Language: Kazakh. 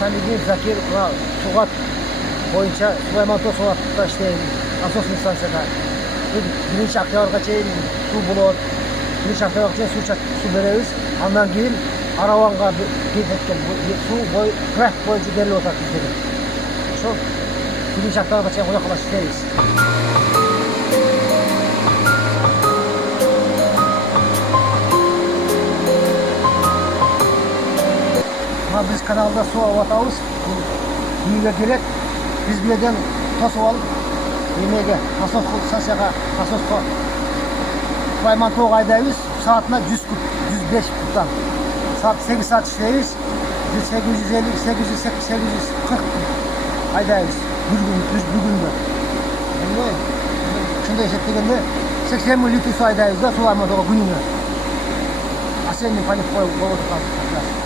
Самигин, Закир, Сугат боюнча Сулаймантоо Сугатта иштейм. Насосный станцияда. 1-октябрга чейин суу болот. 1-октябрга чейин суу беребиз. Андан кийин Араванга кеткен суу проект боюнча берилип атат бизге. Ошо 1-октябрга чейин кудай кааласа иштейбиз. Biz kanalda su alып атабыз. Үйгө келет. Биз бирден тосуп алып, эмеге, станцияга, насоско Сулаймантоого айдайбыз. Саатына 100 куб, 105 кубтан. Saat 8 saat işleyiz. Biz 850, 840 aydayız. Bir günde. Şimdi eşitliğinde 80 mililitre su aydayız da Sulaymantooga gününe. Asenli panik koyup oldu kalsın.